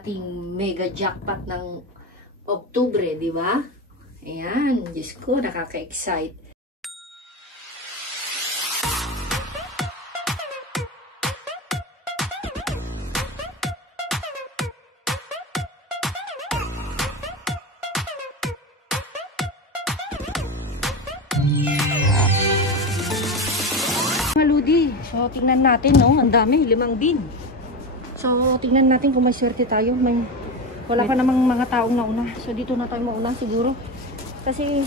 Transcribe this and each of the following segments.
ating mega jackpot ng Oktubre, di ba? Ayan, Diyos ko, nakaka-excite. Mga Ludi, so tingnan natin, no? Ang dami, 5 bin. So tingnan natin kung may swerte tayo. Wala pa namang mga taong nauna. So dito na tayo mauna siguro. Kasi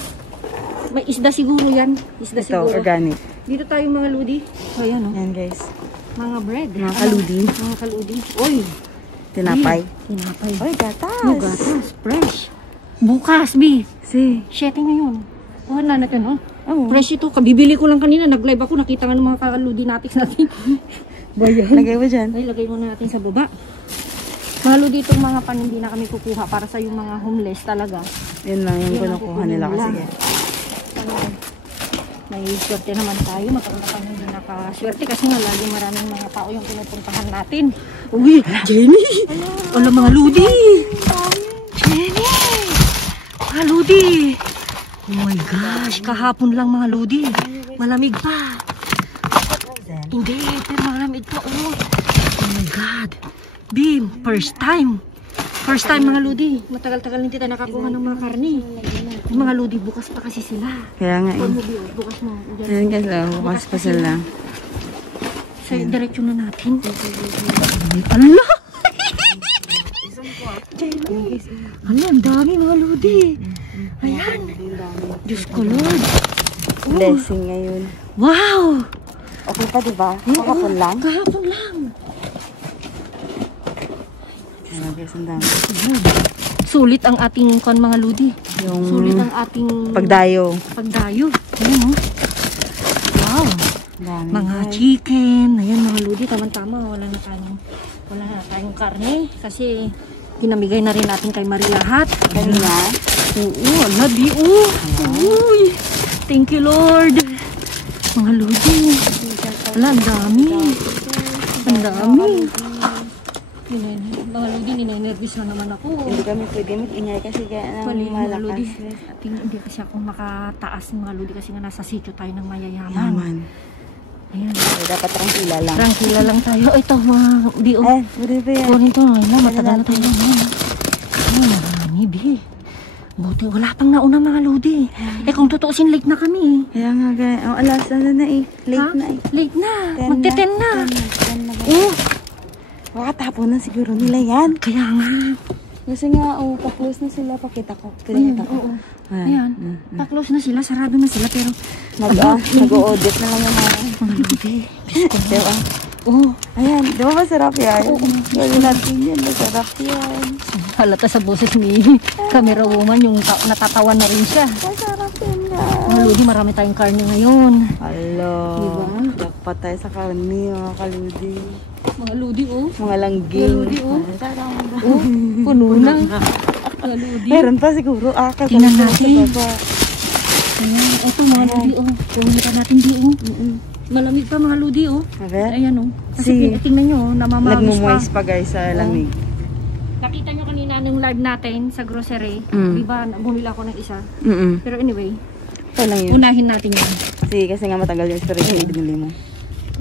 may isda siguro yan. Isda ito, siguro. Organic. Dito tayo mga Ludi. So ayan, no? Yan guys. Mga bread. Mga kaludi. Mga kaludi. Oy! Tinapay. Tinapay. Oy, gatas. No, gatas. Fresh. Bukas, Bi. Si. 7 ngayon. Kuhan na natin, no? Oh. Fresh ito. Kabibili ko lang kanina. Nag-live ako. Nakita nga ng mga kaludi natin. Bayan. Lagay mo dyan. Ay, lagay muna natin sa baba. Mahalo dito mga hindi na kami kukuha para sa yung mga homeless talaga. Yun lang yung kinukuha nila kasi. May swerte naman tayo. Matagal na hindi nakaswerte kasi nga lagi maraming mga tao yung pinupuntahan natin. Uy, Jenny! Wala mga Ludi! Jenny! Mga Ludi! Oh my gosh, kahapon lang mga Ludi. Malamig pa. Hindi, pero malamig pa. Oh my God. Bim, first time. First time mga Ludi. Matagal-tagal hindi tayo nakakuha ng mga karne. Yung mga Ludi, bukas pa kasi sila. Kaya nga eh. Bukas mo. Ayan guys, bukas pa sila. So, diretso na natin. Allah! Ala, ang dami mga Ludi. Ayan. Diyos ko Lord. Blessing ngayon. Wow! Okay pa diba? Kahapon lang? Kahapon lang. Ayan guys, ang dami. Sulit ang ating mga Ludi. Yung sulit ang ating pagdayo. Pagdayo. Ayan o. Wow. Dami mga guys. Chicken. Ayan mga Ludi. Tama-tama. Wala na tayong karne. Kasi pinamigay na rin natin kay Marie lahat. Kanina? Oo. Love you. Uy. Thank you Lord. Mga Ludi. Wala, ang dami. Ang dami. Mga Ludi, ninenervous na naman ako. Hindi kami pwede mag-ingay kasi kaya malakas. Hindi kasi ako makataas mga Ludi kasi nga nasa sityo tayo ng mayayaman. Yaman. Ayan. So, dapat trangkila lang. Trangkila lang tayo. Ito mga Bi. Eh, pwede ba yan? Kunin ito. Matagal na tayo. Ayan, marami Bi. Buti, wala pang nauna mga Ludi. Kung tutuusin, late na kami. Kaya nga, guys. Oh, alas, ano na eh. Late na eh. Late na. Magte-10 na. Makatapon na siguro nila yan. Kaya nga. Kasi nga, pa-close na sila. Pakita ko. Pinakita ko. Ayan. Pa-close na sila. Sarado na sila. Pero, nag-o-audit na lang yung mga Ludi. Diba? Ayan. Di ba masarap yan? Gawin natin yan. Masarap yan. Halata sa boses ni camera woman yung natatawa na rin siya. Masarap yan nga. Mga Ludi, marami tayong karne ngayon. Hello. Diba? Dapat tayo sa karne, mga kaludi. Mga Ludi, Mga langging. Mga Ludi, puno na. Mga Ludi. Meron pa siguro. Tingnan natin. Ayan, ito mga Ludi, Pumunta natin di, Malamig pa mga Ludi, Ayan, Kasi tingnan nyo, namamawis pa. Nagmumoist pa guys sa lamig. Nakita nyo kanina nung live natin sa grocery. Diba, bumila ako ng isa. Pero anyway, unahin natin yan. Kasi nga matagal yung inspiration yung binili mo.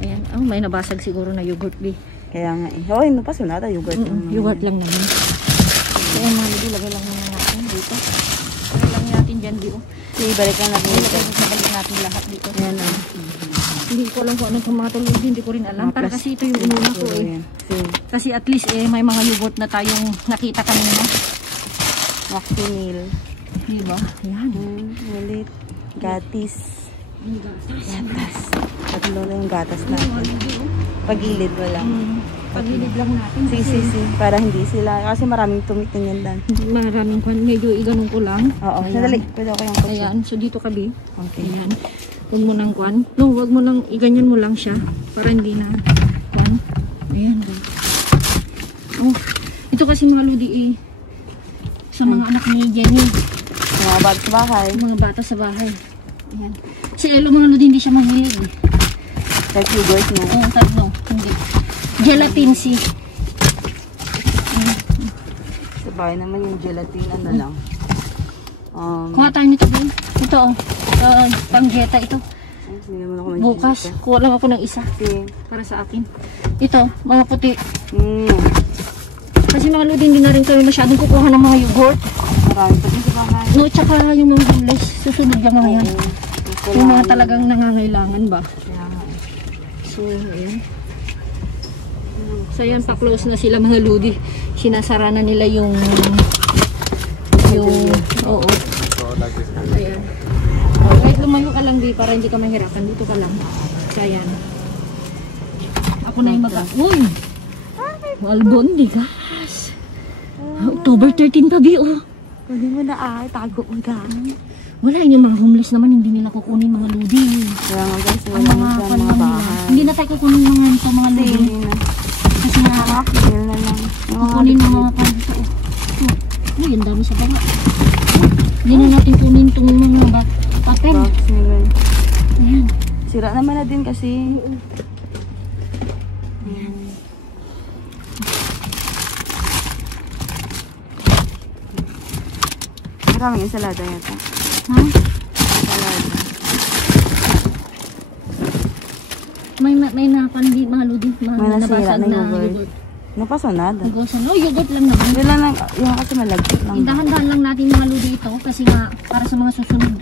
Ayan, may nabasag siguro na yogurt, Bi. Kaya nga eh. Oo, pa sunata, yogurt. Yogurt lang naman. Kaya mga Ludi, lagay lang muna natin dito. Lagay lang natin dyan, Bi. Balik lang natin dito. Balik natin lahat dito. Ayan na. Hindi ko alam kung anong mga tulog, hindi ko rin alam. Para kasi ito yung inuna ko Kasi at least may mga yogurt na tayong nakita kanina. Waxy meal. Diba? Ayan. Ulit. Gatis. Gatas. Tatlo na yung gatas natin. Pagilid mo lang. Pagilid lang natin. Si. Para hindi sila. Kasi maraming tumitin yan dan. Maraming kwan. Medyo iganong ko lang. Oo. Sadali. Pwede ako yung kutsi. Ayan. So dito ka, Bi. Okay. Ayan. Huwag mo nang kwan. No, huwag mo nang iganyan mo lang siya. Para hindi na kwan. Ayan. Ito kasi mga Ludi sa mga anak ni Jenny. Mga bata sa bahay. Mga bata sa bahay. Ayan. Si Elo mga Ludi hindi siya mahilig. Like yogurt no? Oo, no. Hindi. Gelatin si. bahay naman yung gelatin, ano lang. Kuha tayo nito, Ben. Ito, oh. Pang Jetta ito. Hindi naman ako may Bukas, gelatin. kuha lang ako ng isa. Okay. Para sa akin. Ito, mga puti. Hmm. Kasi mga lodi, hindi na rin kami masyadong kukuha ng mga yogurt. Marami pa din sa bahay. No, tsaka yung mga gulay. Susunod lang mga yan. Oo. Yung mga talagang nangangailangan ba? Kaya nga. So, ayan. So, ayan, pa-close na sila mga lodi. Sinasara na nila yung oo. Ayan. Kahit lumayo ka lang di, para hindi ka mahirapan. Dito ka lang. So, ayan. Ako na yung uy! Albon, di gas. October 13 pa, Bi, oh. Hindi mo na tago mo na. Wala, yung mga homeless naman, hindi nila kukunin mga lodi. Kaya nga guys, Ang wala mga na sa mga nila. bahay. Hindi na tayo kukunin mga ito, mga lodi. Hindi na. Kasi nga, Nakakapil na lang. kukunin ng mga kanto. Uy, ang dami sa baba. Hindi na natin kunin itong mga papel. Box nila. Ayan. Sira naman na din kasi. Maraming ensalada yata. Ha? Ensalada. May napandi mga lodi. May nasira Nabasag na yogurt. Napasunada. Nagosan. Oh, yogurt lang naman. Hindi lang, yung kasi malagkit lang. Indahan-dahan lang natin mga lodi ito kasi nga para sa mga susunod.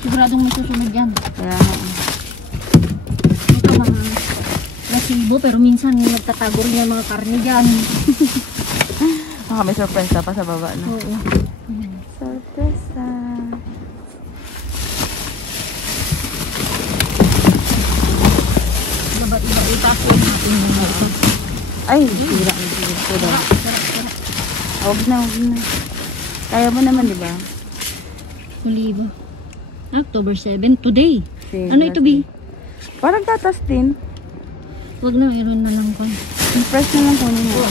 Siguradong may susunod yan. Kaya Ito mga resibo pero minsan nagtatago rin yung mga karne dyan. may surprise pa sa baba na. Oo. Surprise. Iba-iba po natin mga ito. Ay, sira. Huwag na. Kaya mo naman, di ba? Oliva. October 7. Today. Same, Ano ito, Bi? Parang tatas din. Huwag na, meron na lang ko. Yung fresh na lang kunin mo.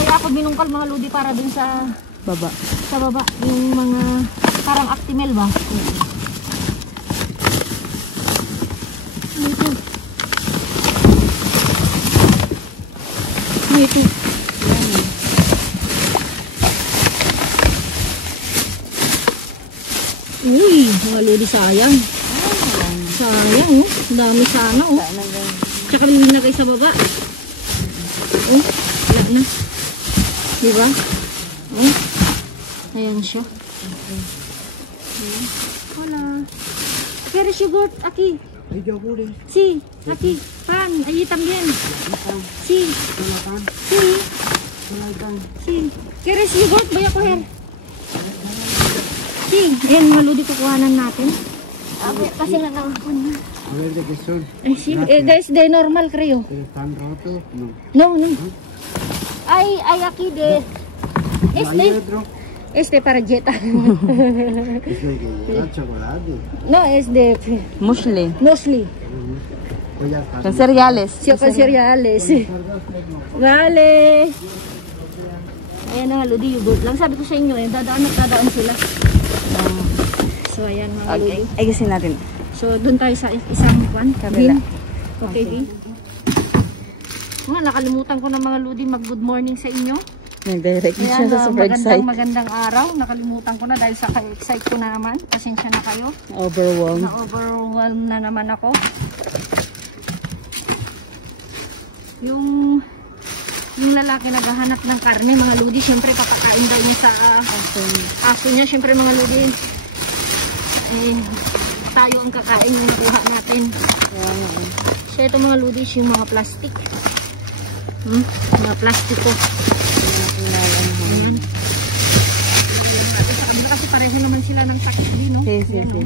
Kaya ako binungkal mga lodi para dun sa Baba. baba. Yung mga parang Actimel ba? Ano ito? Ano ito? Uy, mga lodi sayang. Sayang, oh. Dami sana, oh. Tsaka nilagay sa baba. Oh, wala na. Diba? Oh. Ayan siya. Hola. ¿Quieres yogurt? Aquí. Sí, aquí. Pan. Allí también. Sí. Sí. Sí. ¿Quieres yogurt? Voy a coger. Sí. Ayan, mga lodi kukuhanan natin. Kasi nga nakakon na. A ver de qué son. Sí, de normal creo. ¿Pero están rotos? No. No, no. Hay aquí de... ¿Hay otro? Para Jetta. Es el que lleva chocolate. No, es de Muesli. Mostly. Pues ya está. Con cereales. Sí, con cereales. Sí. Vale. Ayan na nga, Lodi, yogurt lang. Sabi ko sa inyo eh, dadaan sila. So, ayan mga Lodi. Ay, kasi natin. So, doon tayo sa isang Kabila. Okay, Gi. Nakalimutan ko na mga Lodi mag-good morning sa inyo. Nag-direct siya sa super excited. Magandang araw. Nakalimutan ko na dahil sa excite ko na naman. Pasensya na kayo. Overwhelmed. Na-overwhelm na naman ako. Yung lalaki naghahanap ng karne, mga Lodi, syempre papakain daw niya sa aso niya. Syempre mga Lodi, tayo ang kakain yung nakuha natin. So ito mga Lodi, yung mga plastic. Mga plastiko. Ayan. Sa kabila kasi pareho naman sila ng sakit din, no? Okay.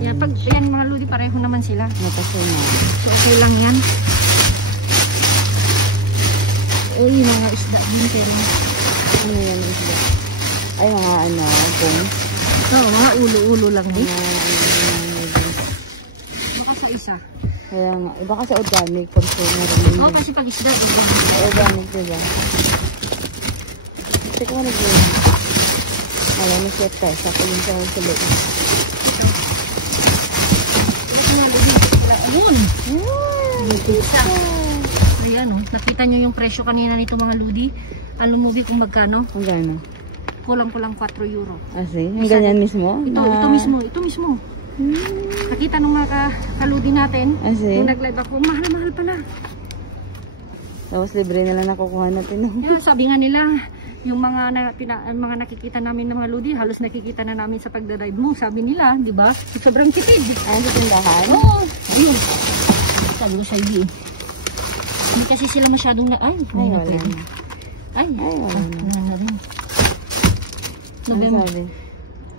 Ayan, Pag yan mga Lodi, pareho naman sila. Natasyon na. So okay lang yan. Uy, mga isda din pero. Ano yan isda? Ay, mga bones. Oo, mga ulo-ulo lang din. Baka sa isa. Kaya nga, iba kasi organic consumer. Oo, kasi pag isda, isda. Organic, diba? Check mo na yun. Alam mo siya tayo. Saka yung sa loob. Ito nga, Lodi. Ayun! Isa. Ayan. Ayan oh, nakita nyo yung presyo kanina nito mga ludi. Alam mo kung magkano? Ang gano? Kulang-kulang 4 euro. Kasi, yung ganyan mismo? Ito mismo. Nakita nung mga kaludi natin, Kasi, yung nag-live ako, mahal pala. tapos libre na lang nakukuha natin. Yeah, sabi nga nila, yung mga nakikita namin ng mga ludi, halos nakikita na namin sa pagdadrive mo. Sabi nila, di ba? Sobrang tipid. Ayan sa tindahan? Oo. Ayun. Sabi ko sa iyo. Hindi kasi sila masyadong Ay, wala na. Ay, wala na. Wala na rin. Ano sabi?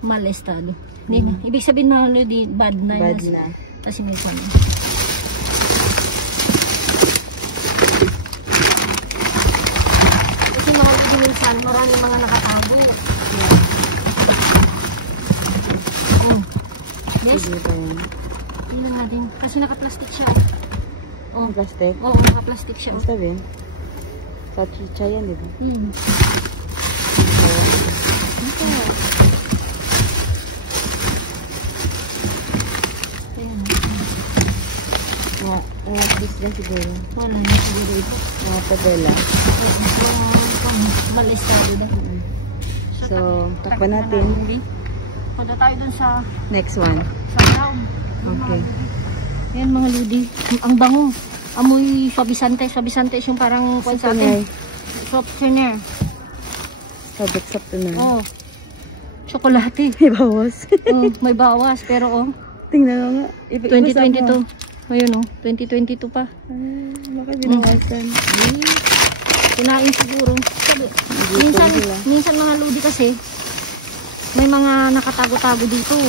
Mal estado. Hindi na. Ibig sabihin mga ludi, bad na. Bad na. Kasi may sana. Kasi mga ludi minsan, maraming mga nakatago. Oh. Yes? Hindi pa yan. Tingnan natin. Kasi naka-plastic siya. Oh. Plastic? Oo, naka-plastic siya. Basta ba yan? Sa chicha yan, di ba? Ito. Ayan. Mga piece lang siguro. Wala na siguro ito. Mga padela. Malestado na. So, takpan natin. Punta tayo dun sa Next one. ground. Okay. Yan mga ludi. Ang bango. Amoy Fabisantes. Fabisantes yung parang kwan sa atin. Softener. Sabit-sabit na. Oh. Chocolate. May bawas. Oh, may bawas. Pero oh. Tingnan mo nga. 2022. Ayun oh. 2022 pa. Bakit binawasan? Kunain siguro. Minsan mga ludi kasi may mga nakatago-tago dito.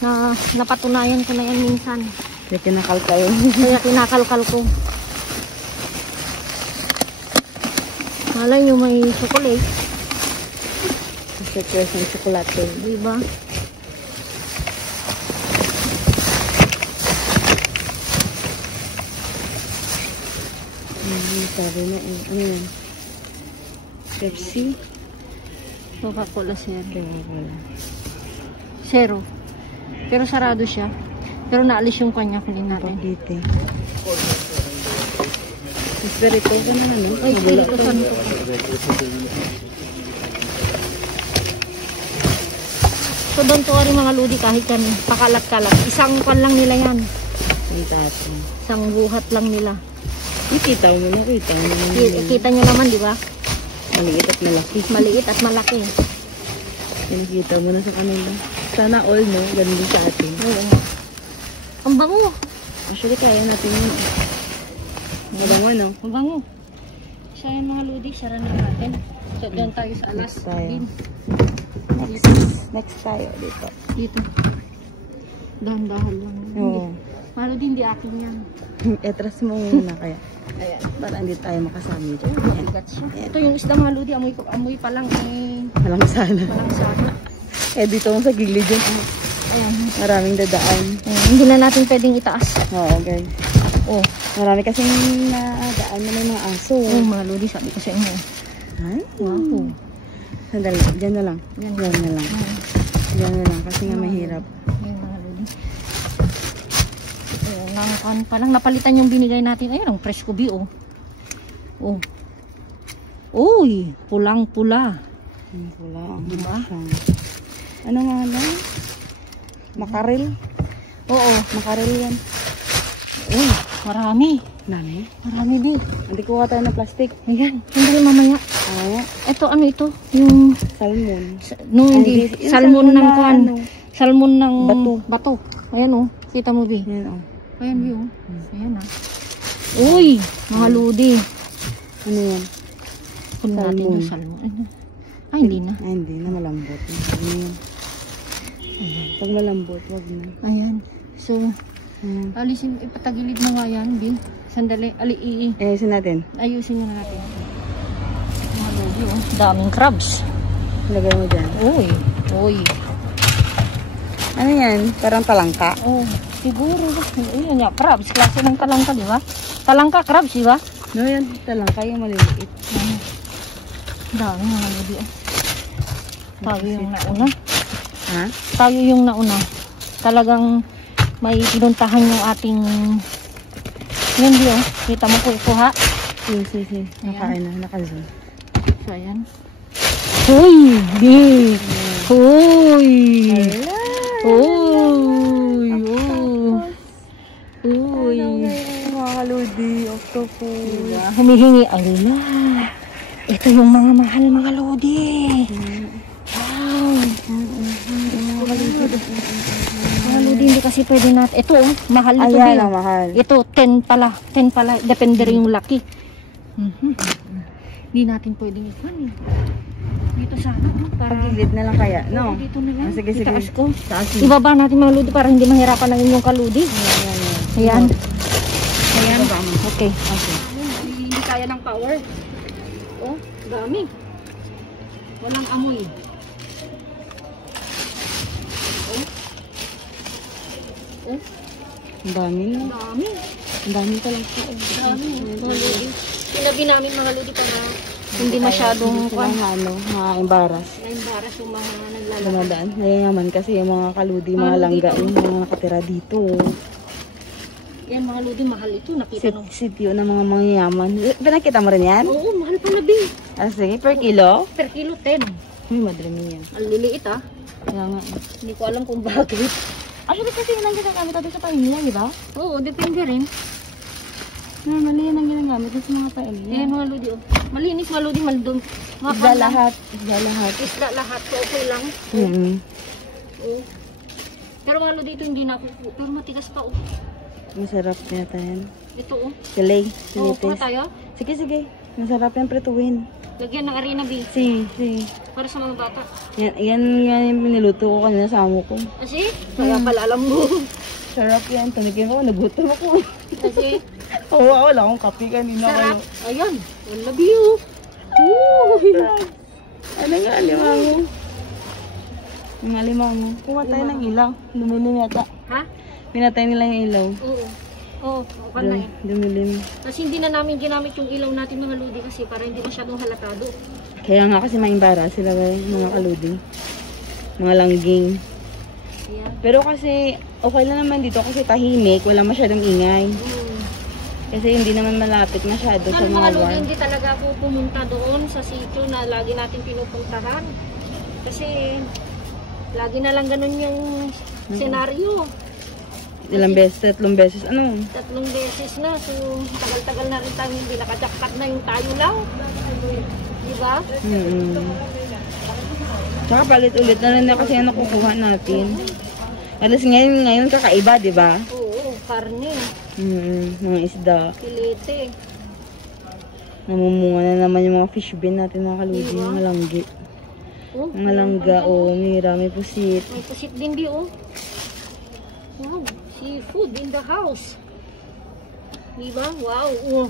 Na napatunayan ko na yan minsan. Kaya kinakalkal. Kaya kinakalkal ko. Malay nyo may chocolate. Surprise ng chocolate. Diba? Sabi na eh. Ano yun? Pepsi? Coca-Cola zero. Coca-Cola. Zero. Pero sarado siya. Pero naalis yung kanya kunin natin. Pakite. Espirito ka na ano? Ay, Espiritu Santo. So doon to rin mga ludi kahit kan pakalat-kalat. Isang kan lang nila yan. Ang tato. Isang buhat lang nila. Kita mo na. Kita nyo naman, di ba? Maliit at malaki. Maliit at malaki. Nakikita mo na sa kanila. Sana all, no? Ganun din sa atin. Oo. Ang bango. Actually, kaya natin yun. Ang bango, no? Ang bango. Siya yung mga ludi. Sara na natin. So, doon tayo sa alas. Next tayo. Next tayo dito. Dito. Dahan-dahan lang. Oo. Mga ludi, hindi akin yan. Etras mo muna kaya. Ayan. Para hindi tayo makasami dyan. Bigat siya. Ito yung isda mga ludi. Amoy pa lang. Walang sana. Walang sana. Dito mo sa gilid dyan. Ayan. Maraming dadaan. Hindi na natin pwedeng itaas. Oo, guys. Oh. Marami kasing nadaan na may mga aso. Mga ludi, sabi ko sa inyo. Ay? Wow. Sandali, dyan na lang. Dyan na lang. Dyan na lang kasi nga mahirap. Ayan mga ludi. Ayan, palang napalitan yung binigay natin. Ayan, ang presko bi, oh. Oh. Uy, pulang-pula. Pula. Diba? Ano nga lang? Makarel? Oo, makarel yan. Uy, marami. Nani? Marami di. Hindi ko tayo ng plastic. Ayan, hindi mamaya. Ito, ano ito? Yung salmon. Salmon ng kuan. Ano? Salmon ng bato. Ayan oh, kita mo bi. Ayan oh. Ayan bi oh. Ayan ah. Uy, mga ludi. Ano yan? Kunin natin yung salmon. Ay, hindi na. Ay, hindi na. Malambot. Ano yan? Pag malambot, wag na. Ayan. So, alisin, ipatagilid mo nga yan, Bin. Sandali, Ayusin natin. Ayusin na natin. Mga lodi, oh. Daming crabs. Lagay mo dyan. Uy, uy. Ano yan? Parang talangka. Oh, siguro. Ayun nga, crabs. Klase ng talangka, di ba? Talangka, crabs, di ba? No, yan talangka yung maliliit. Daming mga lodi, oh. Tayo yung nauna. Ha? Tayo yung nauna. Talagang may pinuntahan yung ating Yan di oh. Kita mo po kuha. Si. Nakain na, naka-zoom. So, ayan. Hoy! Big! Hoy! Hoy! Hoy! Mga kaludi, octopus. Diba? Humihingi. Ala! Ito yung mga mahal mga lodi. Wow! Mga lodi, hindi kasi pwede natin. Ito oh, mahal ito. Ayan ang mahal. Ito, 10 pala. 10 pala. Depende rin yung laki. Hindi natin pwedeng ikon eh. Dito sana. Para Pagigilid na lang kaya, no? dito na lang. Sige. Itaas ko. Taas. Ibaba natin mga lodi para hindi mahirapan ng inyong kaludi. Ayan. Ayan. Okay. Hindi kaya ng power. Oh, dami. Walang amoy. Oh, Ang dami na. dami. Ang dami talaga. Dami. Mga lodi. Sinabi namin mga lodi para hindi masyadong ma-embarrass. na-embarrass yung mga naglalakad. Dumadaan. Nayayaman kasi yung mga kaludi, mga langga, yung mga nakatira dito. Yan mga lodi, mahal ito. Nakita nung. Sityo ng mga mangyayaman. Pinakita mo rin yan? Oo, mahal pala din. Sige, per kilo? Per kilo 10. Madami yan. Ang liliit ah. Kaya nga. Hindi ko alam kung bakit. Actually kasi yun ang ginagamit natin sa paella, di ba? Oo, depende rin. Normally yan ang ginagamit sa mga paella. Ayan mga lodi oh. Malinis mga lodi, maldum. Isda lahat. Isda lahat. Isda lahat. So okay lang. Oo. Pero mga lodi ito hindi na ako. Pero matigas pa oh. Masarap yata yan. Ito oh. Silay. Oo, kuha tayo. Sige. Masarap yan prituin. Lagyan ng arena B. Si. Para sa mga bata. Yan yung niluto ko kanina sa amo ko. Kasi, kaya pala alam mo. Sarap yan. Tanikin ko, nagutom ako. Kasi, wala akong kape kanina. sarap. Ayan. I love you. Ano nga, alimango? Ang alimango. Kuha tayo ng ilaw. Dumilim yata. Ha? Pinatay nila yung ilaw. Oo. Oo, okay na eh. Dumilim. Kasi hindi na namin ginamit yung ilaw natin mga lodi kasi para hindi masyadong halatado. Kaya nga kasi maimbara sila mga kaludi. Mga langging. Ayan. Pero kasi okay lang naman dito kasi tahimik. Wala masyadong ingay. Kasi hindi naman malapit masyado sa Ano mga mga lodi, war. hindi talaga ako pumunta doon sa sitio na lagi natin pinupuntahan. Kasi lagi na lang ganun yung senaryo. Ilang beses? 3 beses. Ano? 3 beses na. So, tagal-tagal na rin tayo hindi nakajakpat na yung tayo lang. Diba? Tsaka palit-ulit na rin na kasi ang nakukuha natin. Alas ngayon kakaiba, di ba? Oo, karne. Mga isda. Pilete. Namumunga na naman yung mga fish bin natin mga kaludi. Mga langgi. Oh, Mga langga, mira, may pusit. may pusit din di oh. Wow, seafood in the house. Diba? Wow. Oh.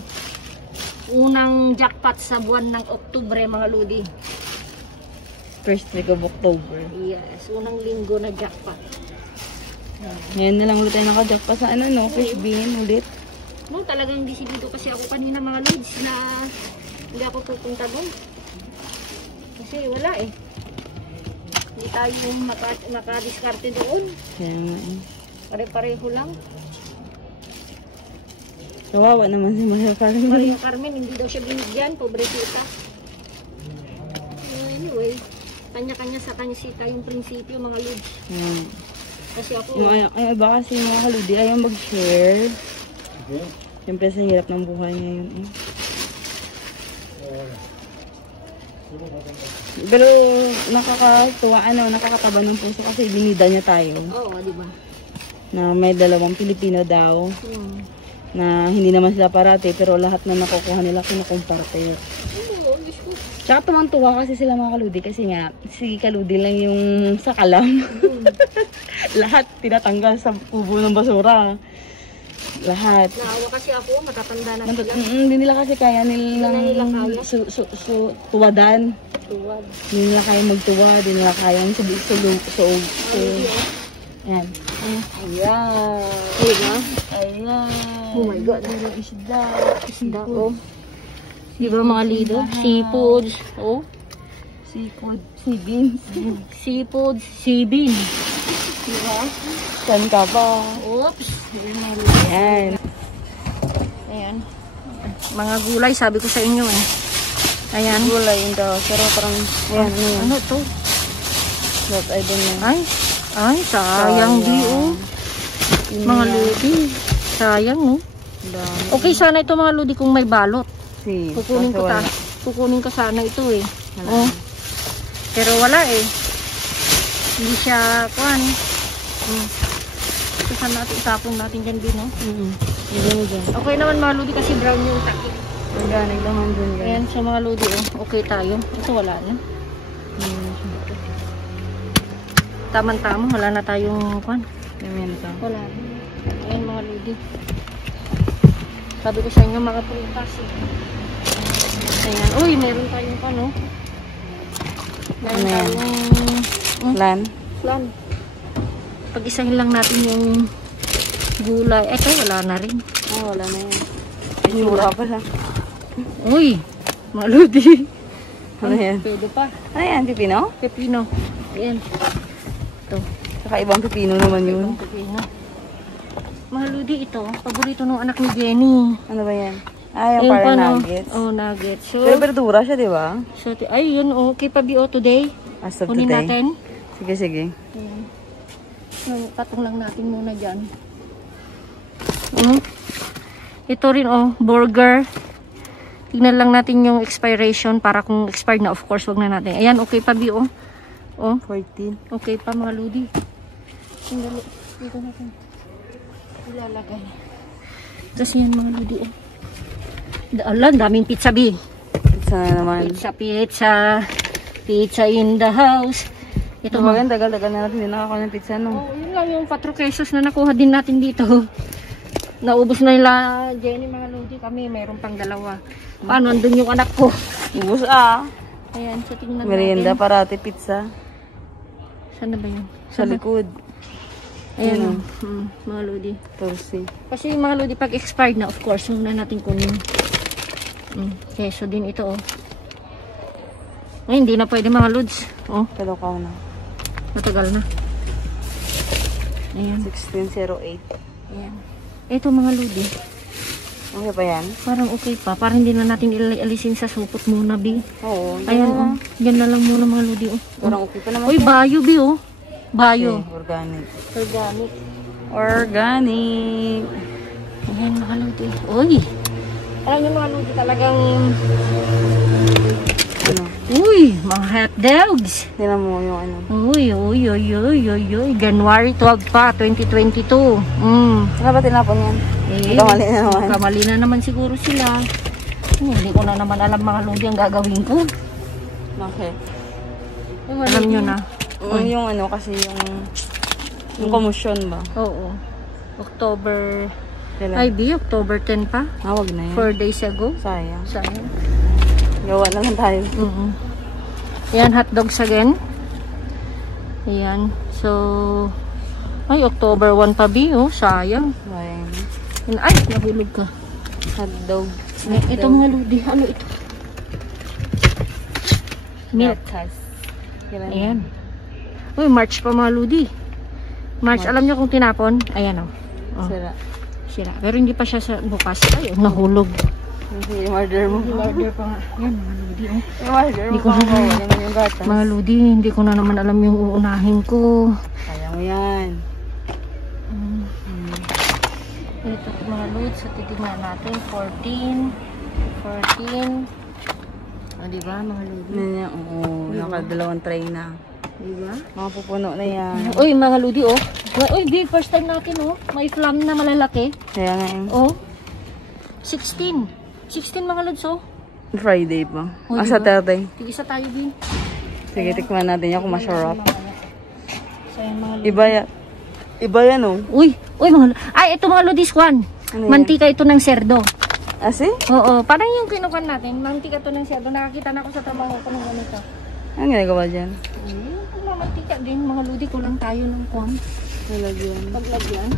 Unang jackpot sa buwan ng Oktubre mga lodi. First week of October. Yes, unang linggo na jackpot. Ngayon na lang ulit tayo naka-jackpot sa fish bin ulit. No, talagang disidido kasi ako kanina mga lods na hindi ako pupunta doon. Kasi wala eh. Hindi tayo makadiskarte doon. Kaya nga Pare-pareho lang. Kawawa naman si Maria Carmen. Maria Carmen, hindi daw siya binigyan. Pobrecita. Anyway, kanya-kanya sa kanya sita yung prinsipyo mga lods. Kasi ako... Ay, iba kasi mga kaludi ayaw mag-share. Siyempre sa hirap ng buhay ngayon eh. Pero nakakatuwa, nakakataba ng puso kasi binida niya tayo. Oo, di ba? Na may 2 Pilipino daw. Na hindi naman sila parate pero lahat na nakukuha nila kinukumparte. Oo, Diyos ko. Tsaka tumang-tuwa kasi sila mga kaludi kasi nga si kaludi lang yung sa kalam. Lahat tinatanggal sa kubo ng basura. Lahat. Naawa kasi ako, matatanda na sila. Hindi nila kasi kaya nilang Hindi na nila kaya. tuwadan. Tuwad. Hindi nila kaya magtuwad, hindi nila kaya Ayan. Ayan. Diba? Ayan. Oh my God. Isda. Isda, oh. Diba mga lido? Seafoods. Oh. Seafood. Sea beans. Seafood. Sea bean. Diba? Saan ka ba? Oops. Ayan. Ayan. Mga gulay, sabi ko sa inyo eh. Ayan. Gulay yun daw. Pero parang, ayan, Ano to? But I don't know. Ay, sayang di oh. Mga lodi. Sayang no. Okay sana ito mga lodi kung may balot. Kukunin ko sana ito eh. Oh. Pero wala eh. Hindi siya kuhan. Ito sana natin itapon natin dyan din no. Okay naman mga lodi kasi brown yung takip. Organic naman dun. Ayan sa mga lodi oh. Okay tayo. Ito wala na. Tama-tama, wala na tayong kuhan. Wala na. Ayan mga lodi. Sabi ko sa inyo mga prutas eh. Ayan. Uy, meron tayong ano. Meron tayong flan. Pag-isahin lang natin yung gulay. Eto, wala na rin. Wala na yan. Gula pala. Uy, mga lodi. Ano yan? Pwede pa. Ano yan? Pipino? Pepino. Ayan. Ito. Saka ibang pipino naman yun. Pepino. Mga lodi ito. Paborito ng anak ni Jenny. Ano ba yan? Yung parang nuggets. Oh, nuggets. So, pero verdura siya, di ba? So, ay, yun. Okay pa BO today. As of kunin today. natin. Sige. Ayan. Patong lang natin muna dyan. Ito rin, burger. Tignan lang natin yung expiration para kung expired na, of course, wag na natin. Ayan, okay pa BO. 14. Okay pa mga lodi. Sandali. Dito natin ilalagay. Kasi yan mga lodi. Alam, daming pizza B. Pizza na naman. Pizza in the house. Ito mga tagal-tagal na natin din nakakuha ng pizza no. Yun lang yung 4 pesos na nakuha din natin dito. Naubos na nila Jenny mga lodi. Kami mayroon pang 2. Paano andun yung anak ko? Ubus Ayan, so tingnan merienda natin. parati pizza. Saan na ba yun? Sa likod. Ayan mga lodi. Torsi. Kasi yung mga lodi pag expired na, of course, yung na natin kunin. Keso din ito Ay, hindi na pwede mga lods. Kalokaw na. Matagal na. Ayan. 1608. Ayan. Ito mga lodi. Okay pa yan? Parang okay pa. Parang hindi na natin alisin sa supot muna, B. Oo. Ayan, yan na lang muna mga lodi, Parang okay pa naman. Uy, bayo, B, Bayo. Organic. Ayan, mga lodi. Uy. Alam niyo mga lodi talagang... Uy, mga hot dogs. Tingnan mo yung ano. Uy. January 12 pa, 2022. Saka ba tinapon yan? Kamali na naman. Kamali na naman siguro sila. Hindi ko na naman alam mga lodi ang gagawin ko. Okay. Alam nyo na. Yung ano kasi yung commotion ba? Oo. October... Kailan? October 10 pa. Wag na yan. 4 days ago. Sayang. Gawa na lang tayo. Ayan, hot dogs again. Ayan. So, October 1 pa, B, sayang. Sayang. Ay, nahulog ka. Hot dog. Ito mga lodi. Ano ito? Milk. Ayan. Uy, March pa mga lodi. March. Alam nyo kung tinapon? Ayan Sira. Pero hindi pa siya sa bukas. Ay, nahulog. Yung order mo. Order pa nga. Yan, mga lodi. Yung order mo pa naman yung gatas. Mga lodi, hindi ko na naman alam yung uunahin ko. Kaya mo yan. Ito mga lods, so titignan natin. 14. Diba mga lodi? Nakadalawang tray na. Diba? Makapupuno na yan. Uy, mga lodi, Uy, di, first time natin, May flam na malalaki. Kaya nga yun. 16 mga lods, Friday pa. Diba? Saturday. Tig-isa tayo, din. Sige, tikman natin yan kung masarap. Sayang mga lodi. Iba yan, Uy, mga lodi. Ay, ito mga lodi, Swan. Mantika ito ng serdo. Asi? Oo, parang yung kinukan natin. Mantika ito ng serdo. Nakakita na ako sa trabaho ko ng ganito. Ano ginagawa dyan? Mantika din, mga lodi. Kulang tayo ng kwan. Paglagyan.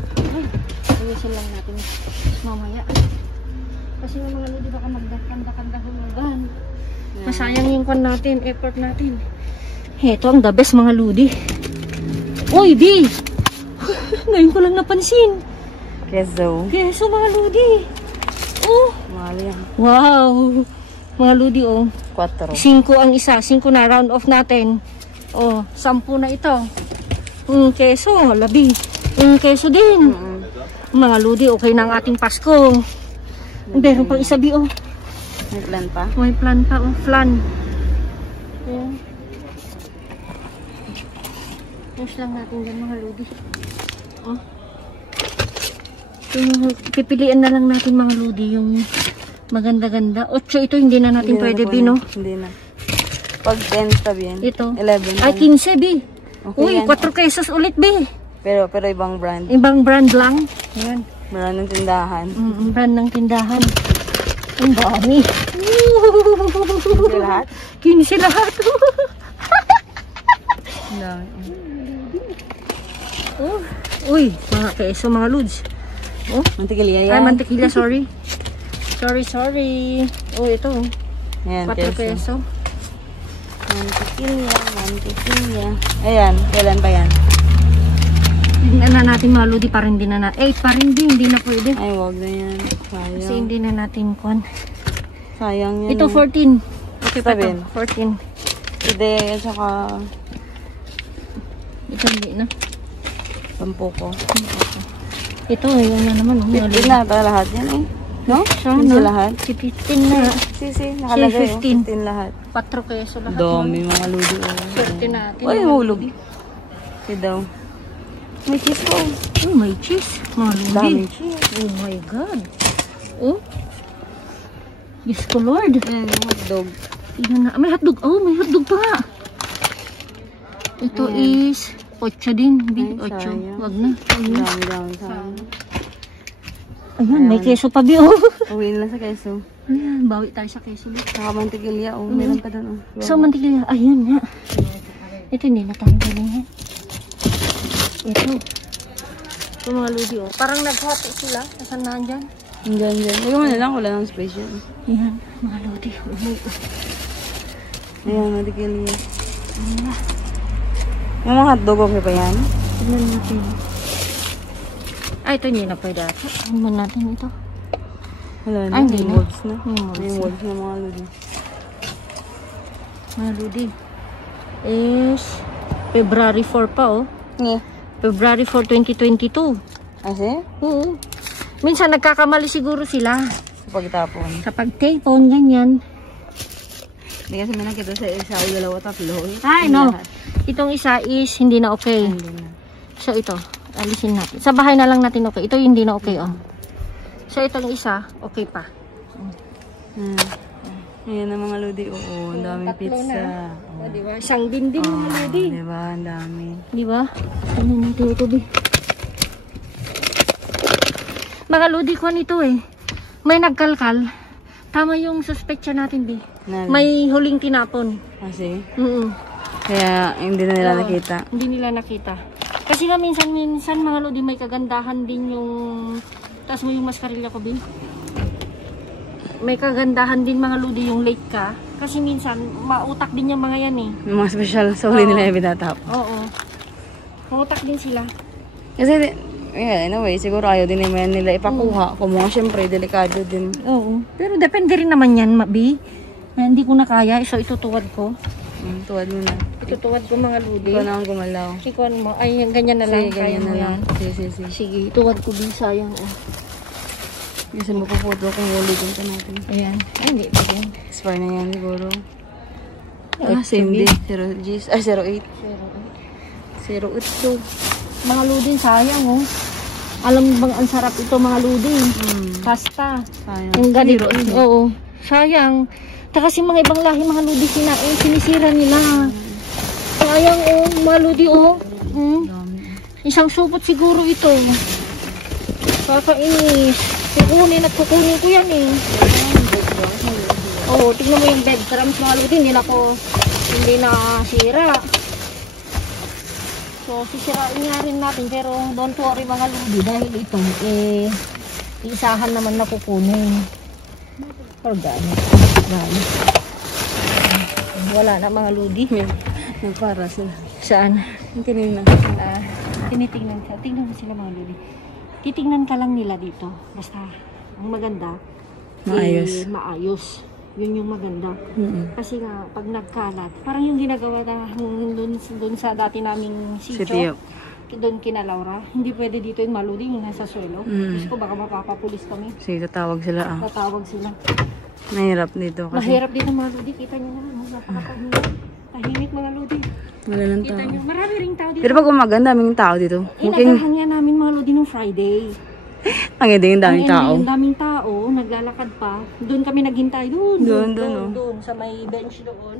Ayusin lang natin mamaya. Kasi yung mga lodi baka magdakanda hulugan. Masayang yung kwan natin, effort natin. Ito ang the best mga lodi. Uy, B! Ngayon ko lang napansin. Keso mga lodi. Oh, Mahal yan. wow. Mga ludi, oh. 4. 5 ang isa. 5 na, round off natin. Oh, 10 na ito. Keso, labi. Keso din. Mga ludi, okay na ang ating Pasko. Meron pang isa, Bi, oh. May plan pa? May plan pa, oh. Flan. Ayan. Push lang natin dyan, mga ludi. Oh. Pipilian na lang natin, mga ludi, yung maganda-ganda. 8 ito, hindi na natin pwede, Bi, no? Hindi na. Pag 10 pa, bien. Ito. 11. Ay, 15, Bi. Okay Uy, yan. 4 pesos ulit, Bi. Pero ibang brand. Ibang brand lang. Ayan. Brand ng tindahan. Brand ng tindahan. Ang dami. 15 lahat? 15 lahat. Ang dami. Oh. Uy, mga keso, mga lods. Oh. Mantikilya yan. Ay, mantikilya, sorry. Sorry. Oh, ito. Ayan, 4 peso. Mantikilya. Ayan, kailan pa yan? Tingnan na natin, mga lodi, parang hindi na 8 pa rin din, hindi na pwede. Ay, wag na yan. Sayang. Kasi hindi na natin kon. Sayang yan. Ito 14. Okay pa to. 14. 7. Hindi, at saka Ito hindi na. 10 ko. Ito, yung na naman. Oh, mga 15 lodi. na ata lahat yan eh. No? Sana. 15 lahat? Si 15 na. Si, nakalagay oh. 15. 15 lahat. 4 peso lahat. Dami mga ludi oh. Swerte natin. Ay, hulog. Si daw. May cheese ko. Oh, may cheese. Mga lodi. Dami cheese. Oh my God. Oh. Diyos ko, Lord. Ayan, hotdog. Tignan na. May hotdog. Oh, may hotdog pa nga. Ito is 8 din. Bi, 8. Ay, sayang. Wag na. Dami. Sayang. Ayan, may keso pa, Bi. Oh. Uwi na sa keso. Ayan, bawi tayo sa keso. Bi. Saka mantikilya oh. Meron pa doon oh. So, mantikilya. Ayun nga. Ito, hindi na tayo galing. Ito. Ito, mga ludi, oh. Parang naghati sila. Nasaan na dyan? Diyan. Lagyan mo na lang. Wala nang special. Ayan, mga ludi. Ayan, mantikilya. Yung mga hotdog okay pa yan? Tignan natin. Ay, ito hindi na pwede ata. Tignan natin ito. Wala na. Ay, hindi May na. molds na. May molds May na. molds na mga ludi. Mga ludi. Is February 4 pa, oh. Nga. February 4, 2022. Kasi? Oo. Minsan nagkakamali siguro sila. Sa pagtapon. Sa pag-tapon, ganyan. Hindi kasi may nakita sa isa o dalawa tatlo. Ay, no. Itong isa is hindi na okay. Hindi na. So, ito. Alisin natin. Sa bahay na lang natin okay. Ito hindi na okay, oh. So, itong isa, okay pa. Ayan ang mga ludi. Oo, ang daming Tatlo pizza. na. O, diba? Isang din mga ludi. Diba? Ang dami. Diba? Ano natin ito, Bi? Mga ludi ko nito eh. May nagkalkal. Tama yung suspectya natin, Bi. May huling tinapon. Kasi? Kaya hindi na nila Oo, nakita. Hindi nila nakita. Kasi nga minsan mga lodi may kagandahan din yung taas mo yung maskarilla ko, Bi. May kagandahan din mga lodi yung late ka. Kasi minsan mautak din yung mga yan eh. Yung mga special sa huli nila yung binatap. Oo. Mautak din sila. Kasi, anyway, siguro ayaw din naman nila ipakuha. Kung mga syempre, delikado din. Oo. Pero depende rin naman yan, Bi. Hindi ko na kaya. So itutuwad ko. Tuwad mo na. Itutuwad ko mga lodi. Ikaw na ang gumalaw. Ikaw mo. Ay, ganyan na lang. Sige, Kaya ganyan mo na lang. yan. Sige. Sige, ituwad ko, Bi. Sayang. Oh. Kasi mapuputo kung ulitin pa natin. Ayan. Ay, hindi pa din. Expire na yan siguro. Same Hindi. din. 08. 08. 08. Mga ludi, sayang oh. Alam mo bang ang sarap ito mga ludi? Pasta. Sayang. Yung ganito. Zero. Oo. Sayang. Kasi mga ibang lahi mga ludi sinisira nila. Sayang oh, mga ludi oh. Isang supot siguro ito. Kakainis. Kukunin ko yan eh. Oo, tignan mo yung bed crumbs mga ludi. Hindi na sira. So, sisirain nga rin natin. Pero don't worry mga ludi. Dahil ito, isahan naman na kukunin. Organic. Guys. Wala na mga ludi. Nagpara sila. Saan? Kanina. Tinitingnan ka. Tingnan mo sila mga ludi. Titingnan ka lang nila dito. Basta, ang maganda, Maayos. Maayos. Yun yung maganda. Kasi nga, pag nagkalat, parang yung ginagawa na dun sa dati naming sitio, doon kina Laura, hindi pwede dito yung maludi, yung nasa suelo. Gusto ko baka mapapapulis kami. Sige, tatawag sila Tatawag sila. Mahirap dito kasi. Mahirap dito mga ludi. Kita nyo naman, napakatahimik. Tahimik mga ludi. Wala ng Kita tao. nyo, marami ring tao dito. Pero pag umaga, daming tao dito. Inagahan nga namin mga ludi nung Friday. Ang hindi yung daming tao. Ang daming tao, naglalakad pa. Doon kami naghintay. Doon, sa may bench doon.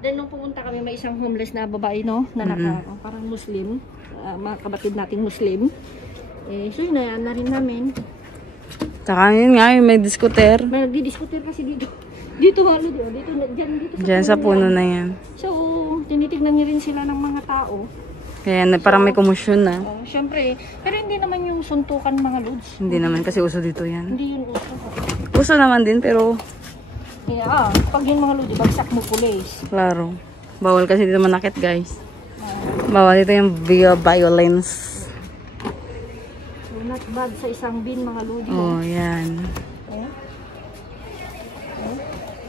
Then nung pumunta kami, may isang homeless na babae, no? Na parang Muslim. Mga kabatid nating Muslim. So yun na rin namin. Tsaka yun nga, may diskuter. May nagdi-diskuter kasi dito. Dito halo dito. Diyan sa puno na yan. So, tinitignan niya rin sila ng mga tao. Kaya parang may komusyon na. Syempre, pero hindi naman yung suntukan mga lods. Hindi naman kasi uso dito yan. Hindi yun uso. Uso naman din pero... Kaya pag yung mga lodi, bagsak mo pulis. Klaro. Bawal kasi dito manakit guys. Bawal dito yung violence. So, not bad sa isang bin mga lodi. Oh, yan.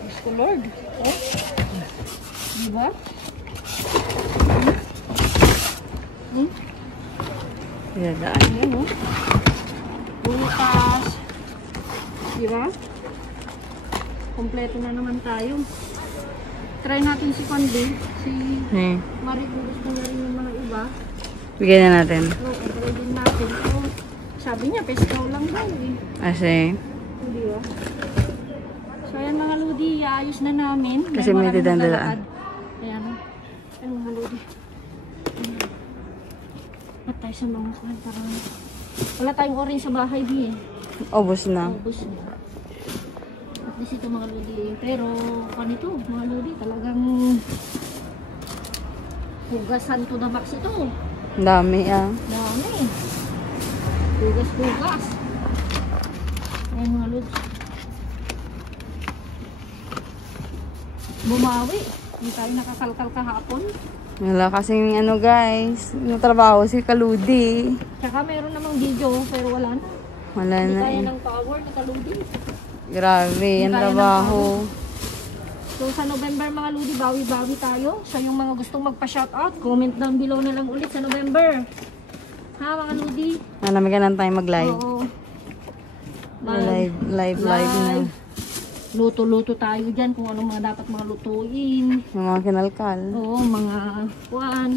Diyos ko Lord. Diba? Daan. Ayan o. Bukas. Diba? Kompleto na naman tayo. Try natin si Kondi. Si Marie kung gusto na rin yung mga iba. Bigyan na natin. So, try din natin. So, sabi niya, peskaw lang daw eh. Kasi? Hindi ba? So, ayan mga lodi, ayos na namin. Kasi may dadaan. Ayan. Ayan mga lodi. At tayo sa mga kuhan. Parang wala tayong orange sa bahay di eh. Obos na. Ubus na. At least ito mga lodi. Pero kanito, mga lodi, talagang hugasan to the max ito. Ang dami Dami. Hugas. Ayan mga lodi. Bumawi. Hindi tayo nakakalkal kahapon. Wala kasing ano guys, trabaho si Kaludi. Tsaka meron namang video pero wala na. Wala Hindi na kaya eh. ng power ni Kaludi. Grabe, ang kaya trabaho. So sa November mga ludi, bawi-bawi tayo. So yung mga gustong magpa-shoutout, comment down below na lang ulit sa November. Ha mga ludi? Namin ka lang tayo mag-live. Oo. Live na. Luto-luto tayo dyan kung anong mga dapat mga lutuin. Yung mga kinalkal. Oo, mga kuwan.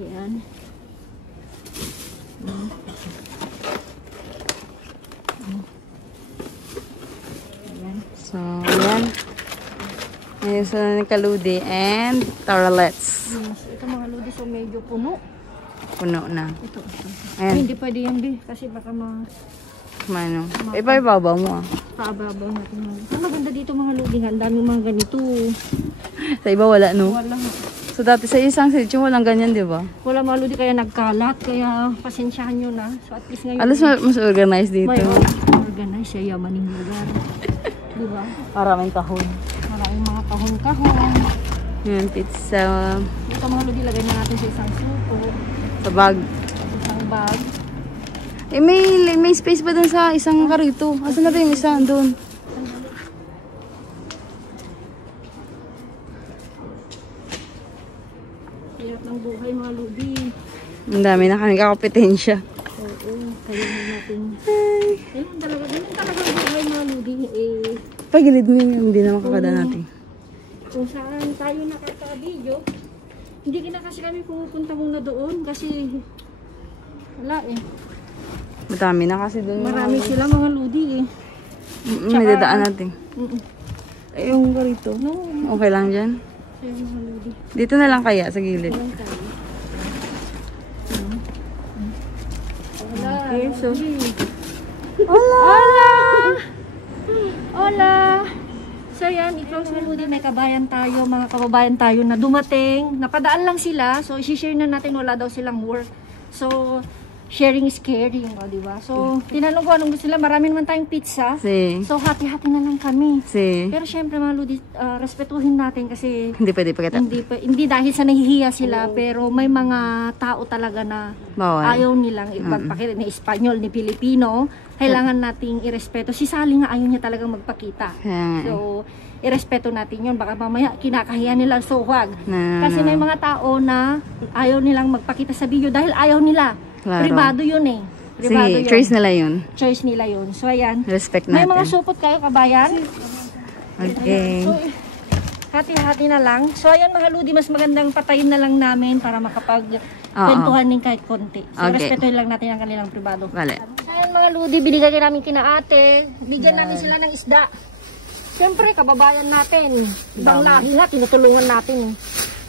Yan. Ayan. So, ayan. Ayun sa ni Kaludi and Taralets. Yes, ito mga lodi, so medyo puno. Puno na. Ito. Ayan. Ay, hindi pwede yan, Bi. Kasi baka Mano. Iba-ibabaw mo paababaw natin. Ang maganda dito mga lodi, ang dami mga ganito. Sa iba wala no? Wala. So dati sa isang sitio walang ganyan di ba? Wala mga lodi, kaya nagkalat. Kaya pasensyahan nyo na. So at least ngayon. Alas mas organized dito. May organize siya, yamaning lugar. Diba? Maraming kahon. Maraming mga kahon-kahon. Yun, pizza. Ito mga lodi, lagay na natin sa isang suko. Sa bag. Sa isang bag. Eh, may space pa dun sa isang karito. Asan na ba yung isa dun? Hirap ng buhay mga lodi. Ang dami na kami kakompetensya. Oo, kaya na natin. Ayun talaga, ganun talaga ang buhay mga lodi. Pagilid mo yun, hindi na makakada natin. Kung saan tayo nakaka-video, hindi na kasi kami pumupunta muna doon kasi wala eh. Madami na kasi dun. Marami sila mga lodi eh. May dadaan natin. Ay, yung karito. No, Okay lang dyan. kaya mga lodi. Dito na lang kaya, sa gilid. Walang tayo. Wala. Okay, so. Hola! Hola! So yan, i-close mo din. May kabayan tayo, mga kababayan tayo na dumating. Napadaan lang sila. So, isi-share na natin. Wala daw silang work. So, sharing is caring, o, diba? So, tinanong ko anong gusto nila. Marami naman tayong pizza. Si. So, hati-hati na lang kami. Si. Pero syempre, mga Lodi, respetuhin natin kasi Hindi pwede pagkata. hindi dahil sa nahihiya sila, pero may mga tao talaga na Bawal. ayaw nilang ipagpakita ni Espanyol, ni Pilipino. Kailangan nating irespeto. Si Sally nga ayaw niya talagang magpakita. Kaya nga. So, irespeto natin yun. Baka mamaya kinakahiya nila, so wag. Na- Kasi may mga tao na ayaw nilang magpakita sa video dahil ayaw nila. Klaro. Privado yun eh. Privado Sige, yun. choice nila yun. Choice nila yun. So, ayan. Respect May mga natin. supot kayo, kabayan? Okay. So, hati-hati na lang. So, ayan mga Ludi, mas magandang patayin na lang namin para makapag-kwentuhan din kahit konti. So, Okay. respetuhin lang natin ang kanilang privado. Vale. Ayan mga Ludi, binigay namin kina ate. Bigyan namin sila ng isda. Siyempre, kababayan natin. Ibang lahi nga, tinutulungan natin.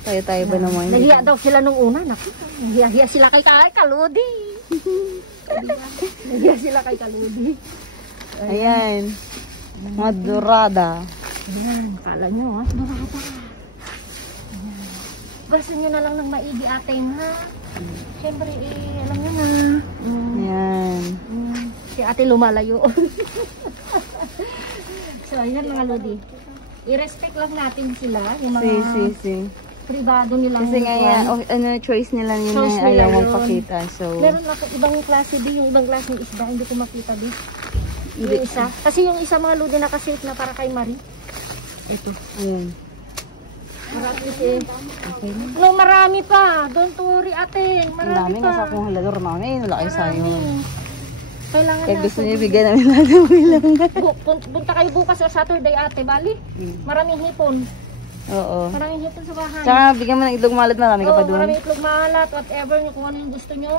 Tayo ba naman? Nahiya daw sila nung una. Naku, nahiya sila kay Kaludi. Nahiya sila kay Kaludi. Ayan. Madurada. Ayan, kala nyo ha. Dorada. Basta nyo na lang ng maigi ating ha. Siyempre, alam nyo na. Ayan. Si ate lumalayo. So, ayan mga Lodi. I-respect lang natin sila. Yung mga Si. privado nilang Kasi nga, buwan. choice nila yun Choice na nila ayaw yun. magpakita. So, Meron ako ibang klase din, yung ibang klase ng isda, hindi ko makita din. Yung isa. Kasi yung isa mga Lodi nakasafe na para kay Marie. Ito. ayan. Marami kasi. Okay na. No, marami pa. Don't worry ate. Ang Marami dami pa. nga sa akong halador, mami. Wala kayo sa'yo. Kailangan Kaya gusto natin. niya bigyan namin lahat ng bilangan. Punta kayo bukas sa Saturday ate, bali. Maraming hipon. Oo. Maraming hipon sa bahay. Tsaka bigyan mo ng itlog malat, marami ka pa Oo, doon. maraming itlog malat, whatever nyo, kung ano yung gusto nyo.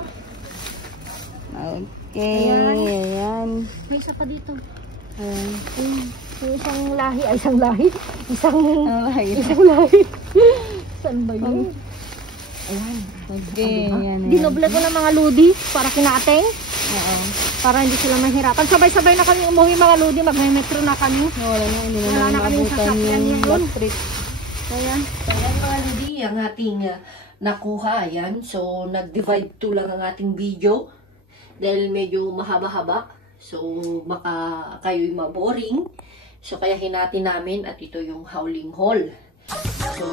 Okay, ayan. May isa pa dito. Ayan. Yung isang lahi, ay isang lahi. Isang Ayan. lahi. Saan ba yun? Ayan. Okay, ayan. Dinoble ko ng mga Ludi para kinateng. Oo. Para hindi sila mahirapan. Sabay-sabay na kami umuwi mga Ludi. Magme-metro na kami. Wala na, hindi Wala na na kaming naabutan sasakyan yung ngayon. electric. Ayan. Ayan mga Ludi, ang ating nakuha. Ayan. So, nag-divide to lang ang ating video. Dahil medyo mahaba-haba. So, baka kayo'y maboring. So, kaya hinati namin at ito yung howling hall. So,